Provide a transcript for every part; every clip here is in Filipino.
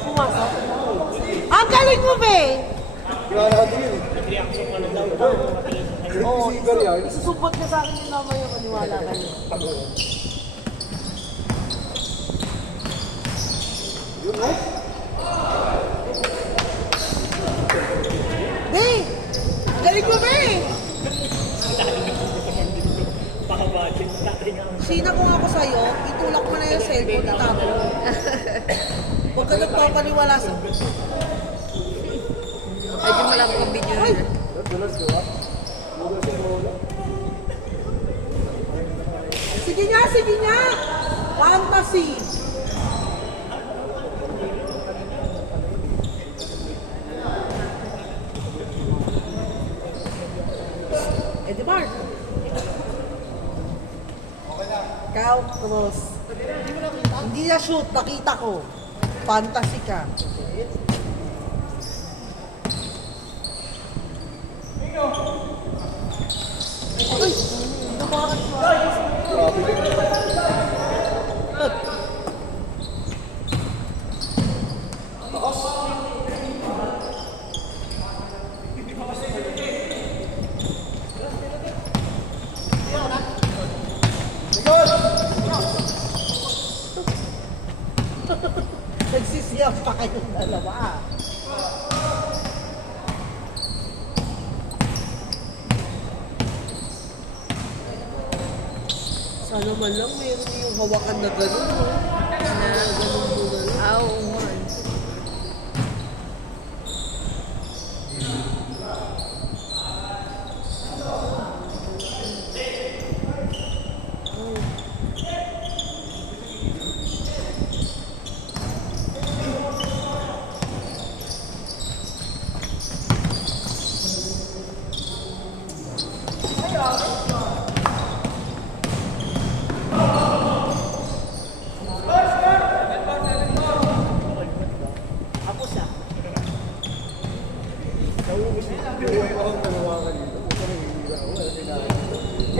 Bumagsak. Ang galing mo, be! Oo, isusubot ka sa akin yung naman yung maniwala ka niyo. Be! Galing mo, be! Sina ko ako sa'yo, itulak mo na yung cellphone na tapo. Huwag ka nagpapaniwala sa... Medyo malaki ang video na. Sige nga, sige nga! Fantasy! Edmar! Ikaw, Cruz. Hindi na shoot, nakita ko. Fantasy ka. Ay! Nagsisiyap pa kayong dalawa. Sana man lang meron yung hawakan na gano'n, no? Na gano'n mo na lang. Oo nga.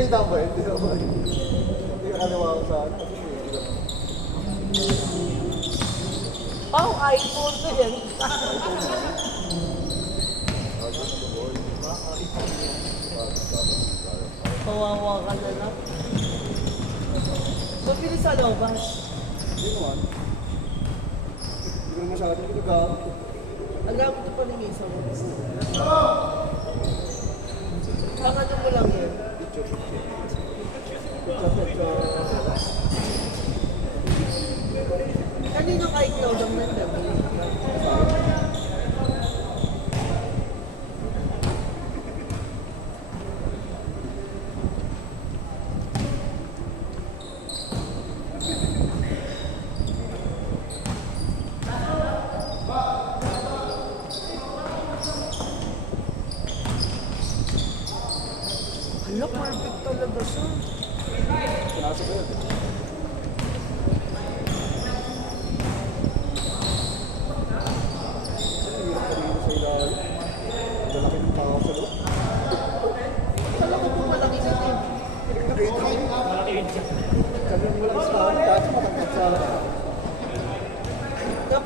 Kaya ba? Hindi naman. Hindi ka kaliwa ko sa ano. Oh, iPhone na yan. Kawawa ka na lang. Mabili sa looban. Hindi naman. Hindi ko naman masyado ginagamit. Alam mo ito pa ni Misa mo. Ang ano mo lang yan? Kaninong iCloud ang nandang? Hala, perfect talaga siya. Pinasa ko yun.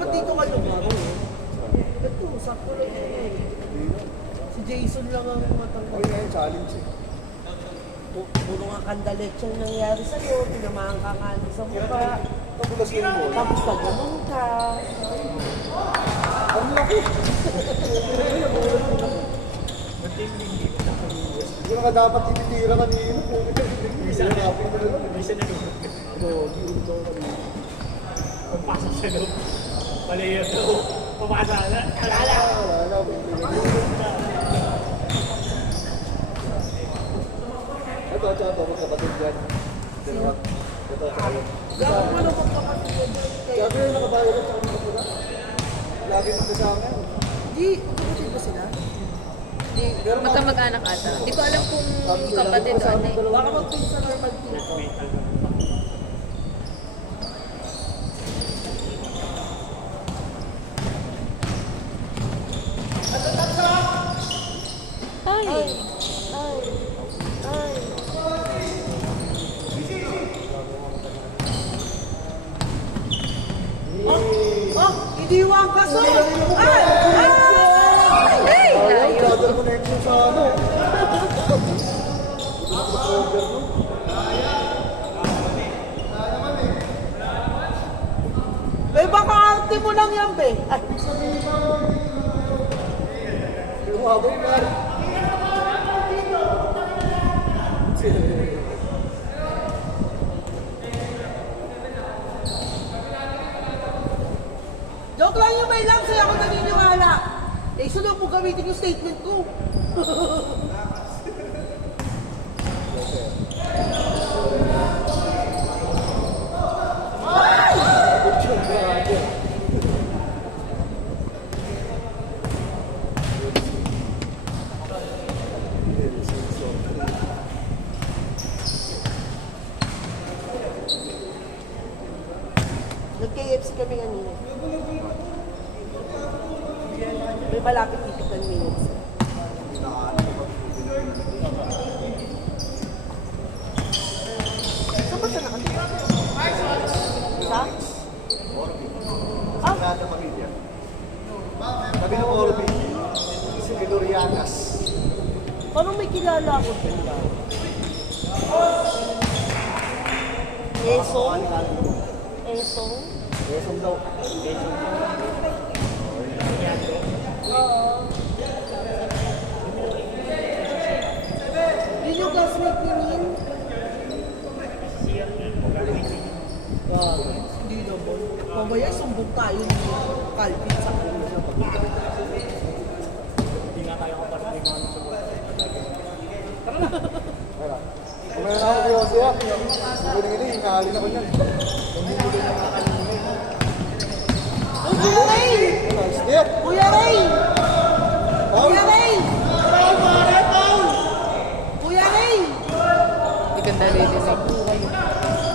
dapat dito ka lumaro. Ito, sakto lang yun eh. Si Jason lang ang matangkal. Okay na yung challenge eh. Puro nga kandaletsyon nangyari sa'yo, tinamaan ka nga sa mukha. Tapulas yung ball. Tapos nagulong ka. Ang laki! Hindi na ka dapat tinitira kanina. Isa na kapit mo na lang. Isa na doon. Oo, giulog ako kanina. Pagpasok sa loob. Mali yun daw. Pumasa na. Alala! Wala na, ito, magkapatid dyan. Ito, Gawin mo lang magkapatid ko dyan. sabi yung nakabayo lang sa mga pula. Lagi magkasama yun. Di, kapatid ba sila? Hindi, magkamag-anak ata. Hindi ko alam kung kapatid o ano eh. Baka magpinsa normal team. Oh, iniwang ka so! Ay! Ay! Ayaw, Layo. gather connection sa ano. May baka arte mo lang yan, be. Ay, Lumabog ka. joke lang yung may lang, sa'yo ako naniniwala. Eh, sunod mo gamitin yung statement ko. Nag-KFC kami kanina. May malapit dito 10 minutes. Saan ba siya nakatira? Sa? Ah, Lahat ng pamilya. Sabi ng Orbi, si Glorianas. parang may kilala ako dyan ba? Esong? Esong? Esong daw. Oo. Yun yung classmate ni Min. Wow, hindi naman. Mamaya sumbong tayo ni Calvin sa kanya. Hindi nga tayo kapatid ng mga Wala. Kung meron ako kayo siya, sabi nila, hinahali ako niyan. Nandito na mga kanina. Oh, Kuya Ray! Nice step! Kuya Ray! Paul! Kuya Ray! Kuya Ray! Hindi ganda rin din.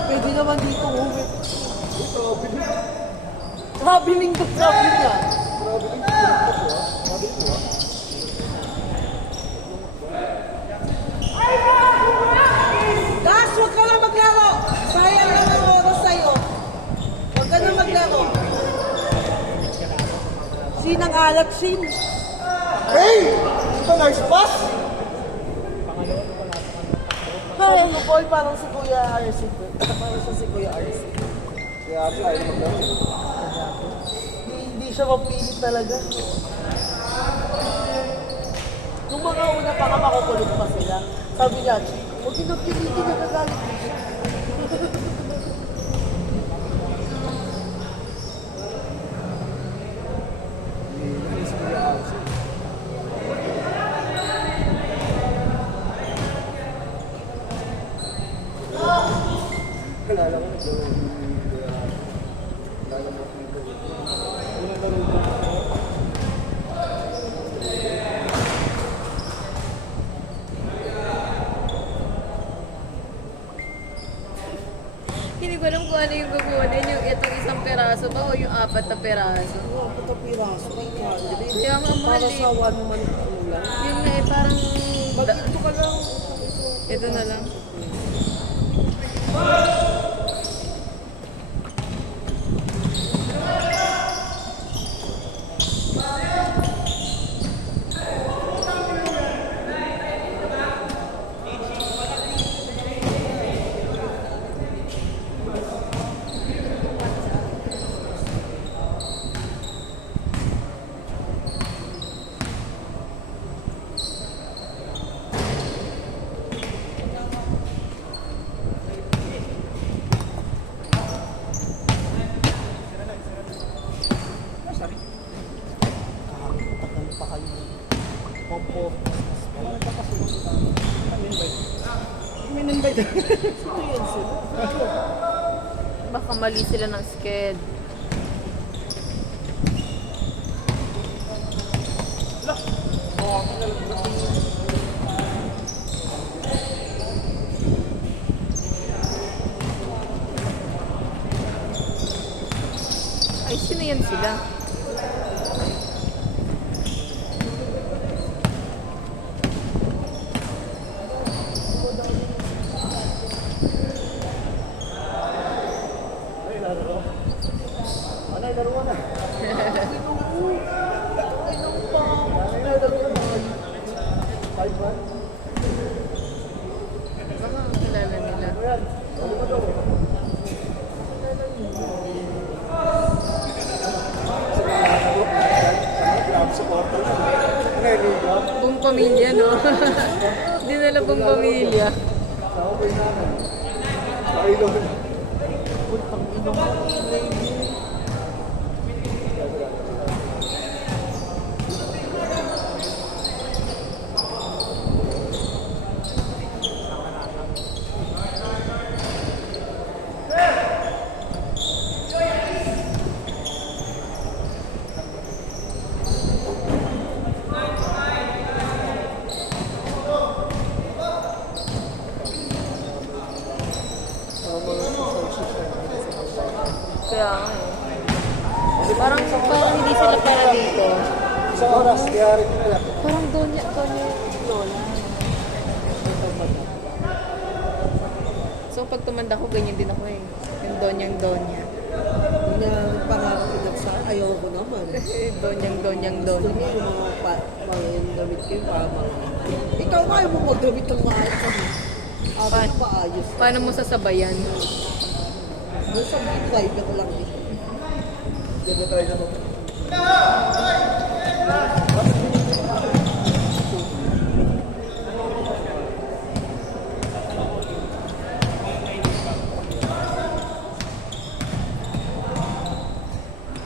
Pwede naman dito uwi. Traveling. Traveling to sabi niya. Traveling. Traveling ko ah. Gas, huwag ka lang maglaro! Sayang lang ang oras sa'yo. Huwag ka na maglaro. Sinang alat, Sin? Hey! Ito, nice pass! Sabi ko, Paul, parang si Kuya RC. Parang siya si Kuya RC. Kaya ate, ayaw maglaro. Hindi siya mapilit talaga. Nung mga una pa nga makukulog pa sila, sabi niya, huwag kinagpilitin na nagalit mo siya. Nice Kuya Arce. Kalala ko naglaro ni Kuya Arce. Kalala mo dito. Unang laro ko. Hindi ko alam kung ano yung kukunin. Yung itong isang peraso ba o yung apat na peraso. Ano, ito piraso, 800. Kaya nga mahal Para eh. sa one month lang. Yun nga eh, parang... Pag ito ka lang, Ito na lang. ganyan ba ito? Ito yan sila. Baka mali sila ng sked. Ay, sino yan sila? Anay, laro na. Baka kilala nila. Buong pamilya, no? Dinala buong pamilya. Kaya nga eh. Parang hindi sila pera dito. Sa oras, kaya rin nila. Parang Donya Lola. So pag tumanda ko, ganyan din ako eh. Yung Donya. Hindi na pangarap ko sa ayaw ko naman. Donyang Gusto niya yung mga gamit ko yung para ikaw nga yung magagamit ng maayos ako. Ako na maayos. Paano mo sasabayan? Doon sa drive ako lang dito. Ganda tayo na mo.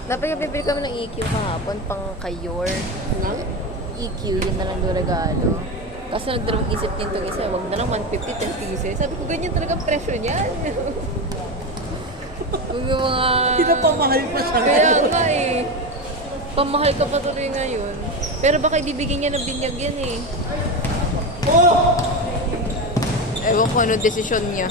Dapat bibili kami ng EQ kahapon pang kayor. Nang? EQ, yun na lang doon regalo. Kasi nagdalawang isip din itong isa, wag na lang 150, 10 pieces. Sabi ko, ganyan talaga presyo niyan. Huwag yung mga... Pinapamahal pa siya. Kaya nga eh. Pamahal ka pa tuloy ngayon. Pero baka ibibigyan niya ng binyag yan eh. Ewan ko ano desisyon niya.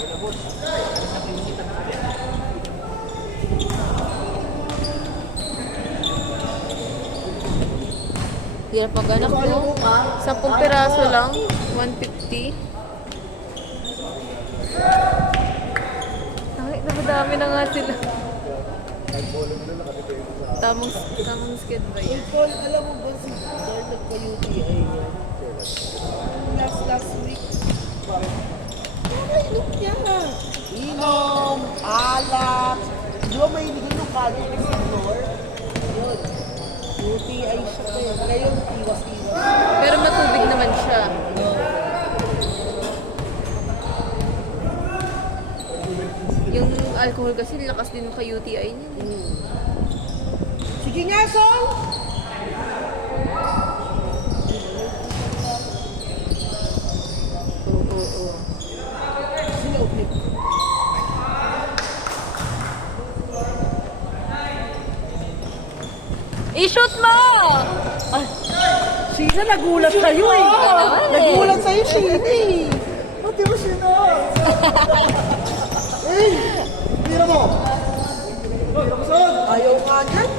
Hirap maghanap ko. 10 piraso lang. 150. Ay, namadami na nga sila. Tamang sked ba yan? Paul, alam mo ba si Dart nagpa-UTI niya? Last week. Nakainom niya. Inom, alak. Di ba may hinihin ng kali ni Senor? Yun. UTI siya ngayon. Ngayon, iwas-iwas. Pero matubig naman siya. Yung alcohol kasi lakas din ng ka-UTI niya. Sige nga, Sol! Oo. Sino ulit? I-shoot mo! Sheena, nagulat kayo eh. Nagulat sa'yo, Sheena eh. Pati mo siya na! Eh! Tira mo! Ayaw nga dyan.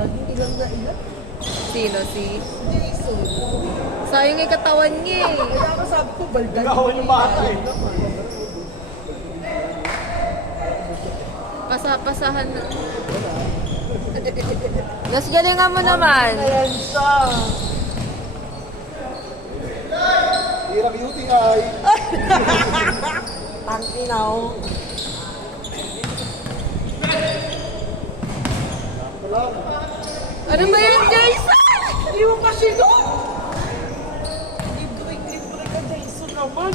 Laging ilang na ilang. Sino si? Jason. Sayang yung katawan niya eh. Kaya ako sabi ko, baldan. Nakawan yung bata eh. Pasahan na. Nas galingan mo naman. Ayan siya. Hirap UTI. Tanginaw. Ano ba yan, Jason? Hindi mo kasi doon. Libre ka, Jason naman.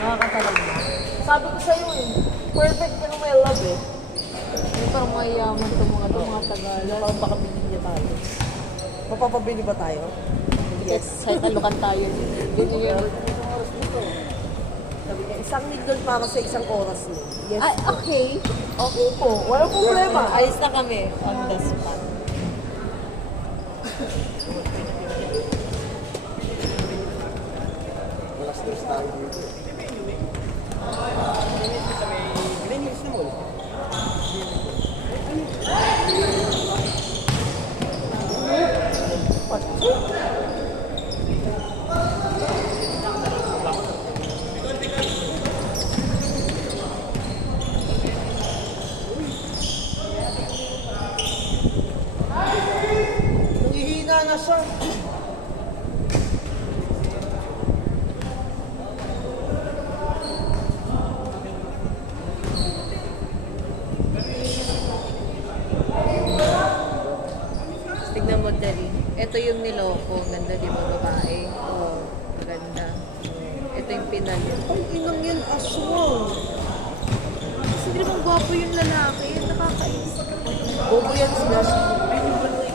Nakakatalag na. Sabi ko sa'yo eh, perfect ka may love eh. Parang mayaman itong mga taga Parang baka bilhin niya tayo. Mapapabili ba tayo? Yes, kahit alukan tayo. Ganyan yun. Sabi niya, $1,000,000 para sa isang oras mo. Yes. Ay, okay. Okay po. Walang problema. Ayos na kami on the spot. Wala stress tayo dito. Green Hills na mall. Nangihina na siya. Tignan mo, Dari. Ito yung niloko. Ganda, di ba, babae? Oo. Maganda. Ito yung pinal. Ay, inang yan, aswang. Kasi di naman gwapo yung lalaki. Nakakainis. Bobo yan sila.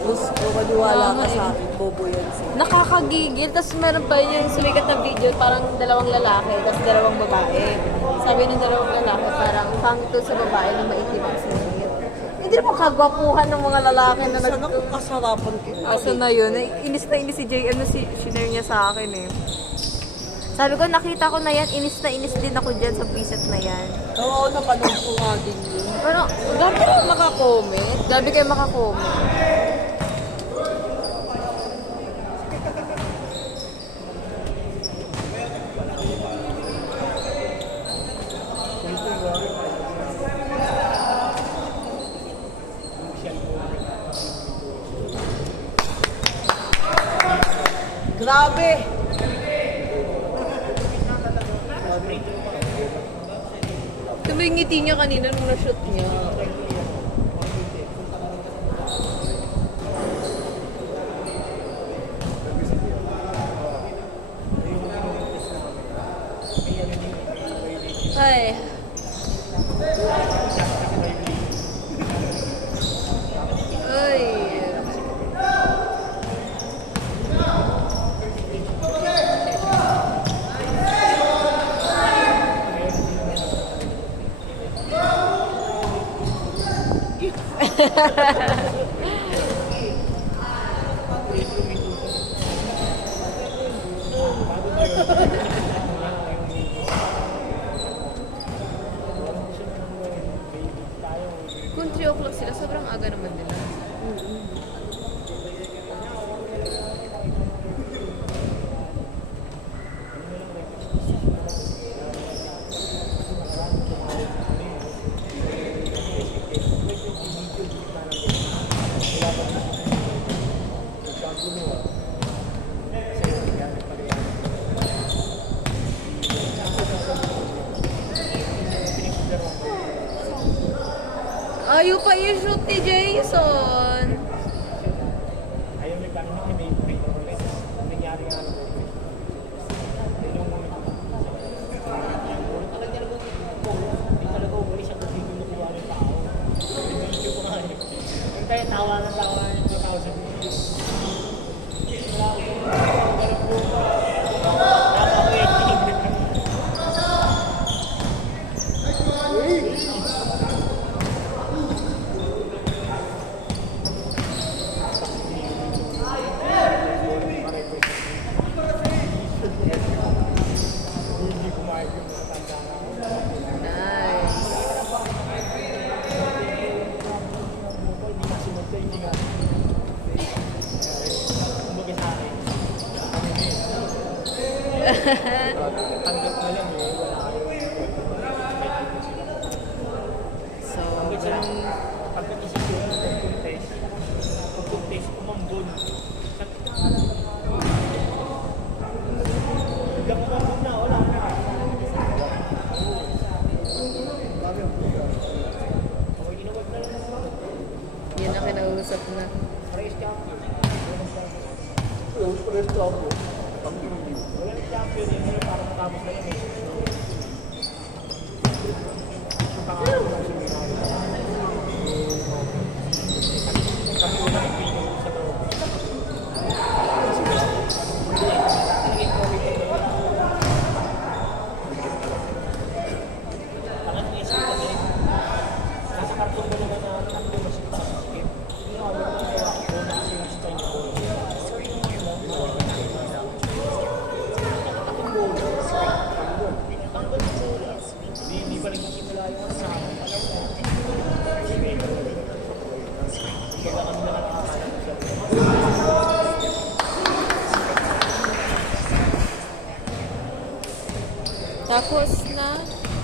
Gusto, maniwala ka sa akin. Bobo yan sila. Nakakagigil. Tapos meron pa yung sumikat na video, parang dalawang lalaki, tapos dalawang babae. Sabi ng dalawang lalaki, parang pangit to sa babae na maitim ang singit. Hindi naman kagwapuhan ng mga lalaki na Sana kung kasarapan kita. Asa na yun? Inis na inis si JM na sinare niya sa akin eh. Sabi ko, nakita ko na yan, inis na inis din ako dyan sa preset na yan. Oo, napanood ko nga din yun. Pero, grabe kayo makakomment. Grabe kayo makakomment. Grabe! Ito ba yung ngiti niya kanina nung na-shoot niya? Ay. Ay. Kung 3 o'clock sila, sobrang aga naman nila. Ayaw pa i-shoot ni Jason. Ayaw may plano niya, may ulit. Nangyari nga. Hindi talaga umuli siya kasi kinukuha ng tao. Video ko nga eh. Yung tayo tawa ng tao sa video. Wala ko yung ganun po. Napaka-waiting. Hindi kumain yung matanda na. Nice. Hindi kasi hindi nga. Kumbaga sa akin. Tanggap na lang eh. Wala kayo. So, Hanggang sa pagkakisisyon ng pag-contest. Pag-contest, umambon. Hanggang umambon na, wala na. Okay, inuwag na lang naman. yun na kinausap na. Parehas champion. Press to ako. Pang review. Walang champion yun, pero parang matapos na yun eh. Yung pangalan ko